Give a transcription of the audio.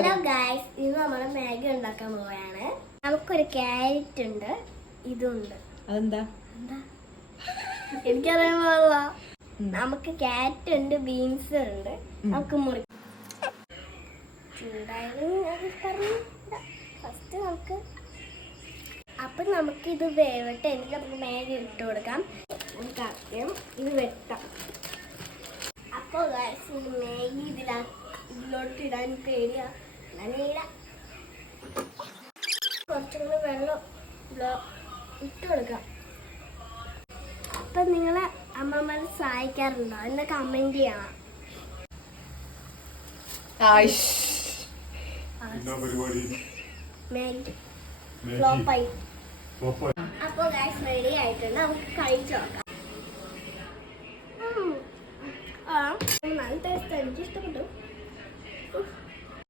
Hello guys, ഇന്ന് നമ്മൾ Maggi ഉണ്ടാക്കാൻ പോവുകയാണ്. നമുക്കൊരു ക്യാരറ്റ് ഉണ്ട്, ഇതുണ്ട്. അതെന്താ? എനിക്കറിയാൻ പാടില്ല. നമുക്ക് ക്യാരറ്റ് ഉണ്ട്, ബീൻസ് ഉണ്ട്. നമുക്ക് മുറി ഫസ്റ്റ് നമുക്ക് ഇത് വേവട്ടെ. എന്നിട്ട് നമുക്ക് മാഗി ഇട്ട് കൊടുക്കാം. നമുക്ക് ആദ്യം ഇത് വെട്ടാം. അപ്പോൾ ഗൈസ്, ഈ മാഗി ഇതിലോട്ട് ഇടാൻ പേടിയാ. കുറച്ചുകൂടി വെള്ളം ഇട്ട് കൊടുക്കാം. അപ്പൊ നിങ്ങളെ അമ്മമാരെ സഹായിക്കാറുണ്ടോ എന്ന് കമന്റ് ചെയ്യണം. മാഗി ഫ്ലോപ്പായി. അപ്പോൾ ഗൈസ് റെഡി ആയിട്ടുണ്ട്. നമുക്ക് കഴിച്ചു നോക്കാം. നല്ല ടേസ്റ്റ്, എനിക്ക് ഇഷ്ടപ്പെട്ടു.